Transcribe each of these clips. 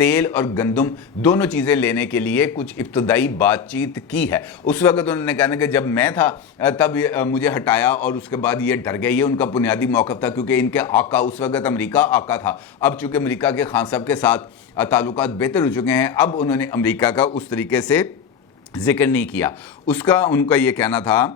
تیل اور گندم دونوں چیزیں لینے کے لیے کچھ ابتدائی بات چیت کی ہے. اس وقت انہوں نے کہا کہ جب میں تھا تب مجھے ہٹایا اور اس کے بعد یہ ڈر گئے. یہ ان کا بنیادی موقف تھا کیونکہ ان کے آقا اس وقت امریکہ آقا تھا. اب چونکہ امریکہ کے خان صاحب کے ساتھ تعلقات بہتر ہو چکے ہیں, اب انہوں نے امریکہ کا اس طریقے سے ذکر نہیں کیا. ان کا یہ کہنا تھا,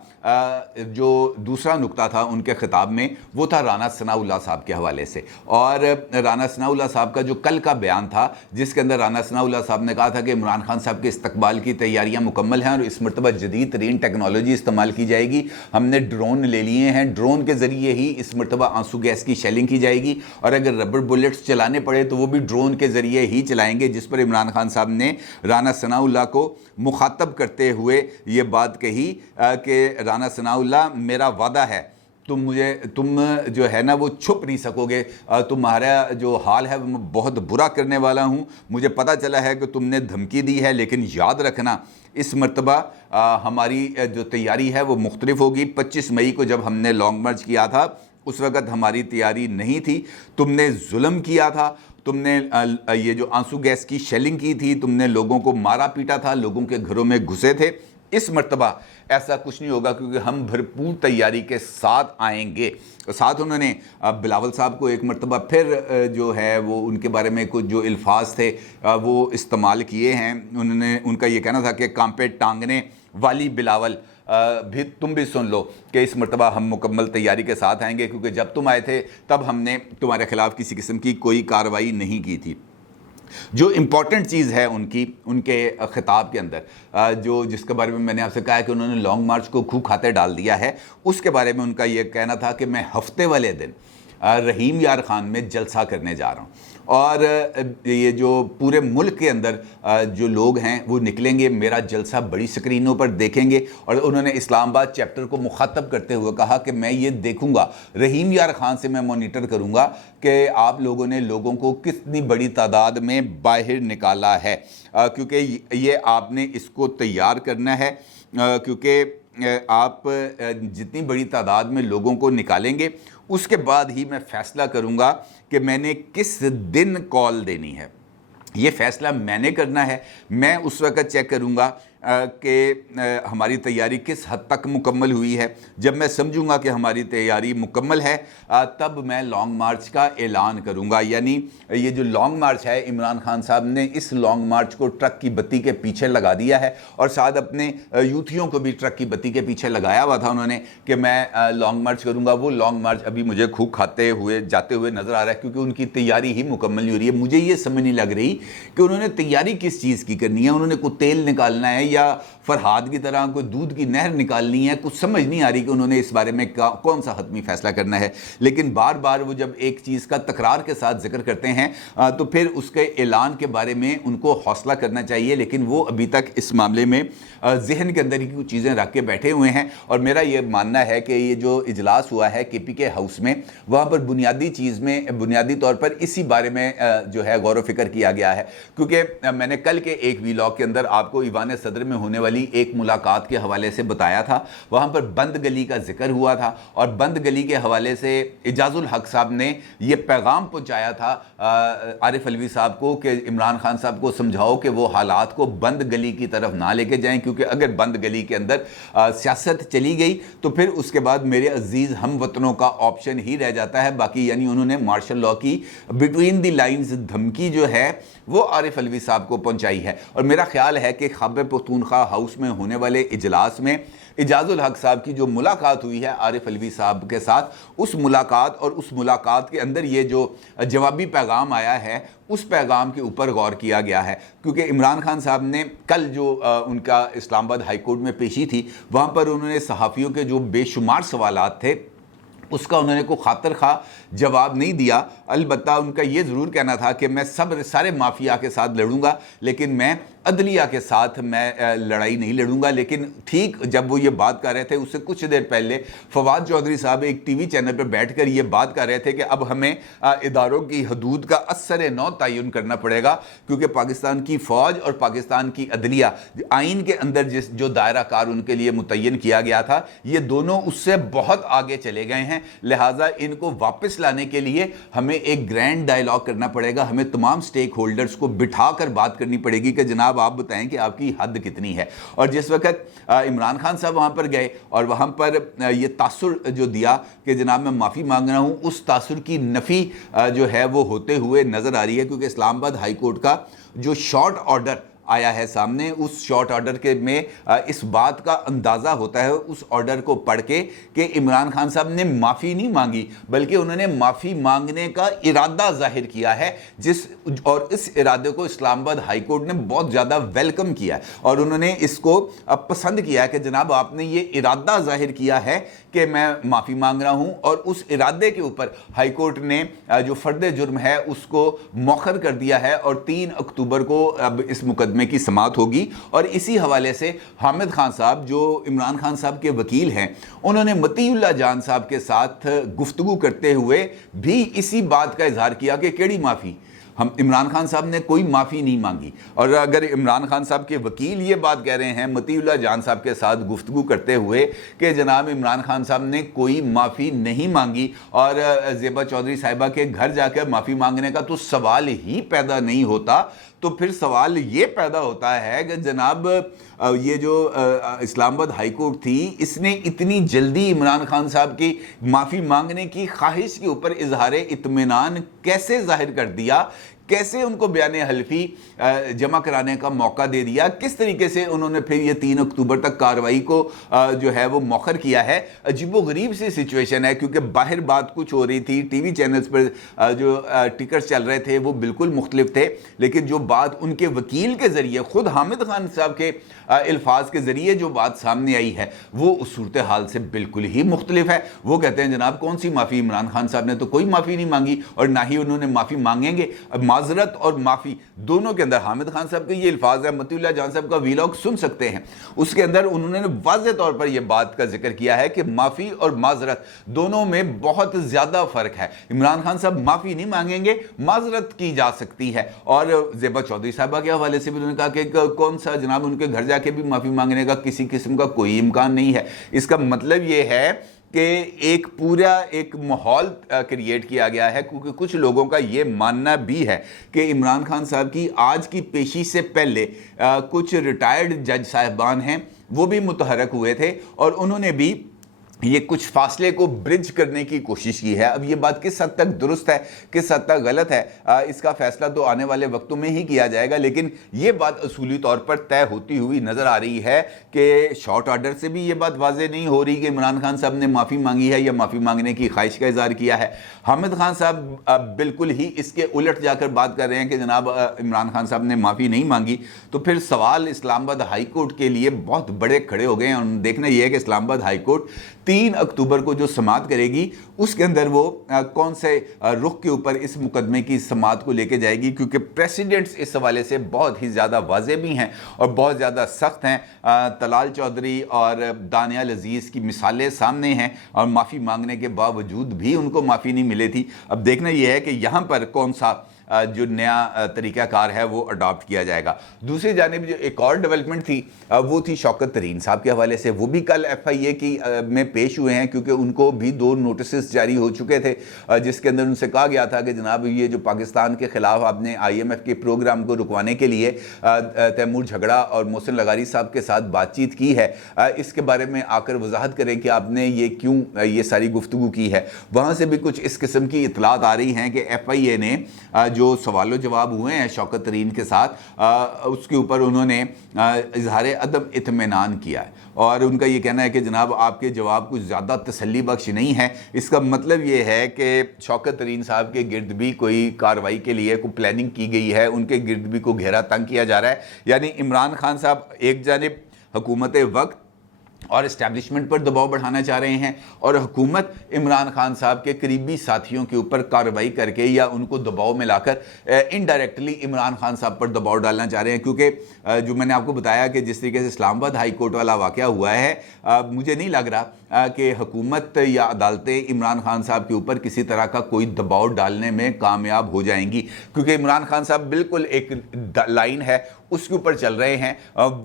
جو دوسرا نقطہ تھا ان کے خطاب میں وہ تھا رانا ثناء اللہ صاحب کے حوالے سے. اور رانا ثناء اللہ صاحب کا جو کل کا بیان تھا جس کے اندر رانا ثناء اللہ صاحب نے کہا تھا کہ عمران خان صاحب کے استقبال کی تیاریاں مکمل ہیں اور اس مرتبہ جدید ترین ٹیکنالوجی استعمال کی جائے گی. ہم نے ڈرون لے لیے ہیں, ڈرون کے ذریعے ہی اس مرتبہ آنسو گیس کی شیلنگ کی جائے گی, اور اگر ربر بلٹس چلانے پڑے تو وہ بھی ڈرون کے ذریعے ہی چلائیں گے. جس پر عمران خان صاحب نے رانا ثناء اللہ کو مخاطب کرتے ہوئے یہ بات کہی کہ رانا ثناء اللہ, میرا وعدہ ہے تم جو ہے نا وہ چھپ نہیں سکو گے, تمہارا جو حال ہے میں بہت برا کرنے والا ہوں. مجھے پتہ چلا ہے کہ تم نے دھمکی دی ہے, لیکن یاد رکھنا اس مرتبہ ہماری جو تیاری ہے وہ مختلف ہوگی. 25 مئی کو جب ہم نے لانگ مارچ کیا تھا اس وقت ہماری تیاری نہیں تھی, تم نے ظلم کیا تھا, تم نے یہ جو آنسو گیس کی شیلنگ کی تھی, تم نے لوگوں کو مارا پیٹا تھا, لوگوں کے گھروں میں گھسے تھے. اس مرتبہ ایسا کچھ نہیں ہوگا کیونکہ ہم بھرپور تیاری کے ساتھ آئیں گے. ساتھ انہوں نے بلاول صاحب کو ایک مرتبہ پھر جو ہے وہ ان کے بارے میں کچھ جو الفاظ تھے وہ استعمال کیے ہیں. ان کا یہ کہنا تھا کہ کانپے ٹانگنے والی بلاول بھی تم بھی سن لو کہ اس مرتبہ ہم مکمل تیاری کے ساتھ آئیں گے, کیونکہ جب تم آئے تھے تب ہم نے تمہارے خلاف کسی قسم کی کوئی کارروائی نہیں کی تھی. جو امپورٹنٹ چیز ہے ان کے خطاب کے اندر جس کے بارے میں نے آپ سے کہا ہے کہ انہوں نے لانگ مارچ کو کھو کھاتے ڈال دیا ہے, اس کے بارے میں ان کا یہ کہنا تھا کہ میں ہفتے والے دن رحیم یار خان میں جلسہ کرنے جا رہا ہوں, اور یہ جو پورے ملک کے اندر جو لوگ ہیں وہ نکلیں گے, میرا جلسہ بڑی سکرینوں پر دیکھیں گے. اور انہوں نے اسلام آباد چیپٹر کو مخاطب کرتے ہوئے کہا کہ میں یہ دیکھوں گا, رحیم یار خان سے میں مانیٹر کروں گا کہ آپ لوگوں نے لوگوں کو کتنی بڑی تعداد میں باہر نکالا ہے, کیونکہ یہ آپ نے اس کو تیار کرنا ہے, کیونکہ آپ جتنی بڑی تعداد میں لوگوں کو نکالیں گے اس کے بعد ہی میں فیصلہ کروں گا کہ میں نے کس دن کال دینی ہے. یہ فیصلہ میں نے کرنا ہے. میں اس وقت چیک کروں گا کہ ہماری تیاری کس حد تک مکمل ہوئی ہے. جب میں سمجھوں گا کہ ہماری تیاری مکمل ہے تب میں لانگ مارچ کا اعلان کروں گا. یعنی یہ جو لانگ مارچ ہے, عمران خان صاحب نے اس لانگ مارچ کو ٹرک کی بتی کے پیچھے لگا دیا ہے, اور ساتھ اپنے یوتھیوں کو بھی ٹرک کی بتی کے پیچھے لگایا ہوا تھا انہوں نے کہ میں لانگ مارچ کروں گا. وہ لانگ مارچ ابھی مجھے کھو کھاتے ہوئے جاتے ہوئے نظر آ رہا ہے, کیونکہ ان کی تیاری ہی مکمل نہیں ہو رہی ہے. مجھے یہ سمجھ نہیں لگ رہی کہ انہوں نے تیاری کس چیز کی کرنی ہے. انہوں نے کوئی تیل نکالنا ہے یا فرہاد کی طرح کوئی دودھ کی نہر نکالنی ہے, کچھ سمجھ نہیں آ رہی کہ انہوں نے اس بارے میں کون سا حتمی فیصلہ کرنا ہے. لیکن بار بار وہ جب ایک چیز کا تکرار کے ساتھ ذکر کرتے ہیں تو پھر اس کے اعلان کے بارے میں ان کو حوصلہ کرنا چاہیے, لیکن وہ ابھی تک اس معاملے میں ذہن کے اندر ہی کچھ چیزیں رکھ کے بیٹھے ہوئے ہیں. اور میرا یہ ماننا ہے کہ یہ جو اجلاس ہوا ہے KPK ہاؤس میں, وہاں پر بنیادی طور پر اسی بارے میں جو ہے غور و فکر کیا گیا ہے. کیونکہ میں نے کل کے ایک ویلاگ کے اندر آپ کو ایوان صدر میں ہونے والی ایک ملاقات کے حوالے سے بتایا تھا, وہاں پر بند گلی کا ذکر ہوا تھا, اور بند گلی کے حوالے سے اعجاز الحق صاحب نے یہ پیغام پہنچایا تھا عارف علوی صاحب کو کہ عمران خان صاحب کو سمجھاؤ کہ وہ حالات کو بند گلی کی طرف نہ لے کے جائیں, کیونکہ اگر بند گلی کے اندر سیاست چلی گئی تو پھر اس کے بعد میرے عزیز ہم وطنوں کا آپشن ہی رہ جاتا ہے باقی. یعنی انہوں نے مارشل لاء کی بٹوین دی لائنز دھمکی جو ہے وہ عارف علوی صاحب کو پہنچائی ہے. اور میرا خیال ہے کہ خیبر پختونخوا ہاؤس میں ہونے والے اجلاس میں اعجاز الحق صاحب کی جو ملاقات ہوئی ہے عارف علوی صاحب کے ساتھ, اس ملاقات کے اندر یہ جو جوابی پیغام آیا ہے اس پیغام کے اوپر غور کیا گیا ہے. کیونکہ عمران خان صاحب نے کل جو ان کا اسلام آباد ہائی کورٹ میں پیشی تھی, وہاں پر انہوں نے صحافیوں کے جو بے شمار سوالات تھے اس کا انہوں نے کوئی خاطر خواہ جواب نہیں دیا. البتہ ان کا یہ ضرور کہنا تھا کہ میں سارے مافیا کے ساتھ لڑوں گا, لیکن میں عدلیہ کے ساتھ میں لڑائی نہیں لڑوں گا. لیکن ٹھیک جب وہ یہ بات کر رہے تھے اس سے کچھ دیر پہلے فواد چودھری صاحب ایک ٹی وی چینل پہ بیٹھ کر یہ بات کر رہے تھے کہ اب ہمیں اداروں کی حدود کا اثر نو تعین کرنا پڑے گا, کیونکہ پاکستان کی فوج اور پاکستان کی عدلیہ آئین کے اندر جو دائرہ کار ان کے لیے متعین کیا گیا تھا, یہ دونوں اس سے بہت آگے چلے گئے ہیں. لہٰذا ان کو واپس لانے کے لیے ہمیں ایک گرینڈ ڈائیلاگ کرنا پڑے گا. ہمیں تمام سٹیک ہولڈرز کو بٹھا کر بات کرنی پڑے گی کہ جناب آپ بتائیں کہ آپ کی حد کتنی ہے. اور جس وقت عمران خان صاحب وہاں پر گئے اور وہاں پر یہ تاثر جو دیا کہ جناب میں معافی مانگ رہا ہوں, اس تاثر کی نفی جو ہے وہ ہوتے ہوئے نظر آ رہی ہے, کیونکہ اسلام آباد ہائی کورٹ کا جو شارٹ آرڈر آیا ہے سامنے, اس شارٹ آرڈر کے میں اس بات کا اندازہ ہوتا ہے اس آرڈر کو پڑھ کے کہ عمران خان صاحب نے معافی نہیں مانگی بلکہ انہوں نے معافی مانگنے کا ارادہ ظاہر کیا ہے, اور اس ارادے کو اسلام آباد ہائی کورٹ نے بہت زیادہ ویلکم کیا ہے اور انہوں نے اس کو پسند کیا ہے کہ جناب آپ نے یہ ارادہ ظاہر کیا ہے کہ میں معافی مانگ رہا ہوں. اور اس ارادے کے اوپر ہائی کورٹ نے جو فرد جرم ہے اس کو مؤخر کر دیا ہے اور 3 اکتوبر کو اب اس مقدمے کی سماعت ہوگی. اور اسی حوالے سے حامد خان صاحب جو عمران خان صاحب کے وکیل ہیں, انہوں نے مطیع اللہ جان صاحب کے ساتھ گفتگو کرتے ہوئے بھی اسی بات کا اظہار کیا کہ کیڑی معافی, ہم عمران خان صاحب نے کوئی معافی نہیں مانگی. اور اگر عمران خان صاحب کے وکیل یہ بات کہہ رہے ہیں مطیع اللہ جان صاحب کے ساتھ گفتگو کرتے ہوئے کہ جناب عمران خان صاحب نے کوئی معافی نہیں مانگی اور زیبا چودھری صاحبہ کے گھر جا کر معافی مانگنے کا تو سوال ہی پیدا نہیں ہوتا, تو پھر سوال یہ پیدا ہوتا ہے کہ جناب یہ جو اسلام آباد ہائی کورٹ تھی, اس نے اتنی جلدی عمران خان صاحب کی معافی مانگنے کی خواہش کے اوپر اظہار اطمینان کیسے ظاہر کر دیا, کیسے ان کو بیان حلفی جمع کرانے کا موقع دے دیا, کس طریقے سے انہوں نے پھر یہ 3 اکتوبر تک کارروائی کو جو ہے وہ مؤخر کیا ہے. عجیب و غریب سی سچویشن ہے, کیونکہ باہر بات کچھ ہو رہی تھی, ٹی وی چینلز پر جو ٹکرز چل رہے تھے وہ بالکل مختلف تھے, لیکن جو بات ان کے وکیل کے ذریعے خود حامد خان صاحب کے الفاظ کے ذریعے جو بات سامنے آئی ہے وہ اس صورتحال سے بالکل ہی مختلف ہے. وہ کہتے ہیں جناب کون سی معافی, عمران خان صاحب نے تو کوئی معافی نہیں مانگی اور نہ ہی انہوں نے معافی مانگیں گے. معذرت اور معافی دونوں کے اندر حامد خان صاحب کے یہ الفاظ ہیں, مطیع اللہ جان صاحب کا ویلاگ سن سکتے ہیں, اس کے اندر انہوں نے واضح طور پر یہ بات کا ذکر کیا ہے کہ معافی اور معذرت دونوں میں بہت زیادہ فرق ہے. عمران خان صاحب معافی نہیں مانگیں گے, معذرت کی جا سکتی ہے. اور زیبا چودھری صاحبہ کے حوالے سے بھی انہوں نے کہا کہ کون سا جناب ان کے گھر جا کے بھی معافی مانگنے کا کسی قسم کا کوئی امکان نہیں ہے. اس کا مطلب یہ ہے کہ ایک پورا ایک ماحول کریٹ کیا گیا ہے, کیونکہ کچھ لوگوں کا یہ ماننا بھی ہے کہ عمران خان صاحب کی آج کی پیشی سے پہلے کچھ ریٹائرڈ جج صاحبان ہیں وہ بھی متحرک ہوئے تھے اور انہوں نے بھی یہ کچھ فاصلے کو برج کرنے کی کوشش کی ہے. اب یہ بات کس حد تک درست ہے کس حد تک غلط ہے اس کا فیصلہ تو آنے والے وقتوں میں ہی کیا جائے گا, لیکن یہ بات اصولی طور پر طے ہوتی ہوئی نظر آ رہی ہے کہ شارٹ آرڈر سے بھی یہ بات واضح نہیں ہو رہی کہ عمران خان صاحب نے معافی مانگی ہے یا معافی مانگنے کی خواہش کا اظہار کیا ہے. حامد خان صاحب بالکل ہی اس کے الٹ جا کر بات کر رہے ہیں کہ جناب عمران خان صاحب نے معافی نہیں مانگی. تو پھر سوال اسلام آباد ہائی کورٹ کے لیے بہت بڑے کھڑے ہو گئے ہیں, اور دیکھنا یہ ہے کہ اسلام آباد ہائی کورٹ 3 اکتوبر کو جو سماعت کرے گی اس کے اندر وہ کون سے رخ کے اوپر اس مقدمے کی سماعت کو لے کے جائے گی, کیونکہ پریسیڈنٹس اس حوالے سے بہت ہی زیادہ واضح بھی ہیں اور بہت زیادہ سخت ہیں. طلال چودھری اور دانیال عزیز کی مثالیں سامنے ہیں اور معافی مانگنے کے باوجود بھی ان کو معافی نہیں ملی تھی. اب دیکھنا یہ ہے کہ یہاں پر کون سا جو نیا طریقہ کار ہے وہ اڈاپٹ کیا جائے گا. دوسری جانب جو ایک اور ڈیولپمنٹ تھی وہ تھی شوکت ترین صاحب کے حوالے سے, وہ بھی کل ایف آئی اے کی میں پیش ہوئے ہیں, کیونکہ ان کو بھی 2 نوٹسز جاری ہو چکے تھے جس کے اندر ان سے کہا گیا تھا کہ جناب یہ جو پاکستان کے خلاف آپ نے آئی ایم ایف کے پروگرام کو رکوانے کے لیے تیمور جھگڑا اور محسن لغاری صاحب کے ساتھ بات چیت کی ہے, اس کے بارے میں آ کر وضاحت کریں کہ آپ نے یہ کیوں یہ ساری گفتگو کی ہے. وہاں سے بھی کچھ اس قسم کی اطلاعات آ رہی ہیں کہ ایف آئی اے نے جو سوال و جواب ہوئے ہیں شوکت ترین کے ساتھ اس کے اوپر انہوں نے اظہار عدم اطمینان کیا ہے, اور ان کا یہ کہنا ہے کہ جناب آپ کے جواب کچھ زیادہ تسلی بخش نہیں ہے. اس کا مطلب یہ ہے کہ شوکت ترین صاحب کے گرد بھی کوئی کارروائی کے لیے کوئی پلاننگ کی گئی ہے, ان کے گرد بھی کوئی گھیرا تنگ کیا جا رہا ہے. یعنی عمران خان صاحب ایک جانب حکومت وقت اور اسٹیبلشمنٹ پر دباؤ بڑھانا چاہ رہے ہیں، اور حکومت عمران خان صاحب کے قریبی ساتھیوں کے اوپر کارروائی کر کے یا ان کو دباؤ میں لا کر انڈائریکٹلی عمران خان صاحب پر دباؤ ڈالنا چاہ رہے ہیں، کیونکہ جو میں نے آپ کو بتایا کہ جس طریقے سے اسلام آباد ہائی کورٹ والا واقعہ ہوا ہے، مجھے نہیں لگ رہا کہ حکومت یا عدالتیں عمران خان صاحب کے اوپر کسی طرح کا کوئی دباؤ ڈالنے میں کامیاب ہو جائیں گی، کیونکہ عمران خان صاحب بالکل ایک لائن ہے اس کے اوپر چل رہے ہیں،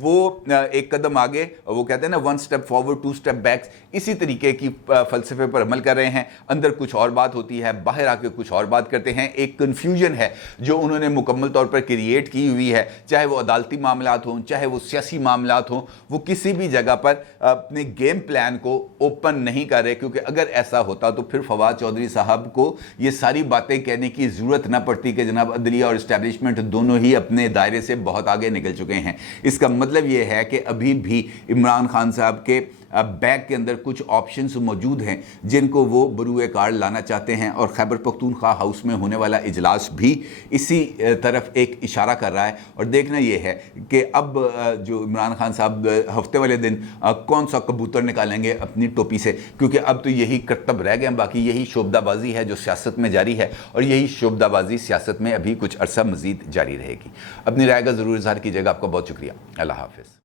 وہ ایک قدم آگے، وہ کہتے ہیں نا one step forward two step back, اسی طریقے کی فلسفے پر عمل کر رہے ہیں، اندر کچھ اور بات ہوتی ہے، باہر آ کے کچھ اور بات کرتے ہیں، ایک کنفیوژن ہے جو انہوں نے مکمل طور پر کریٹ کی ہوئی ہے، چاہے وہ عدالتی معاملات ہوں، چاہے وہ سیاسی معاملات ہوں، وہ کسی بھی جگہ پر اپنے گیم پلان کو اوپن نہیں کر رہے، کیونکہ اگر ایسا ہوتا تو پھر فواد چودھری صاحب کو یہ ساری باتیں کہنے کی ضرورت نہ پڑتی کہ جناب عدلیہ اور اسٹیبلشمنٹ دونوں ہی اپنے دائرے سے بہت آگے نکل چکے ہیں۔ اس کا مطلب یہ ہے کہ ابھی بھی عمران خان صاحب کے بیگ کے اندر کچھ آپشنز موجود ہیں جن کو وہ بروئے کار لانا چاہتے ہیں، اور خیبر پختونخوا ہاؤس میں ہونے والا اجلاس بھی اسی طرف ایک اشارہ کر رہا ہے، اور دیکھنا یہ ہے کہ اب جو عمران خان صاحب ہفتے والے دن کون سا کبوتر نکالیں گے اپنی ٹوپی سے، کیونکہ اب تو یہی کرتب رہ گئے، باقی یہی شعبدہ بازی ہے جو سیاست میں جاری ہے، اور یہی شعبدہ بازی سیاست میں ابھی کچھ عرصہ مزید جاری رہے گی۔ اپنی رائے کا ضرور اظہار کیجیے گا۔ آپ کا بہت شکریہ۔ اللہ حافظ۔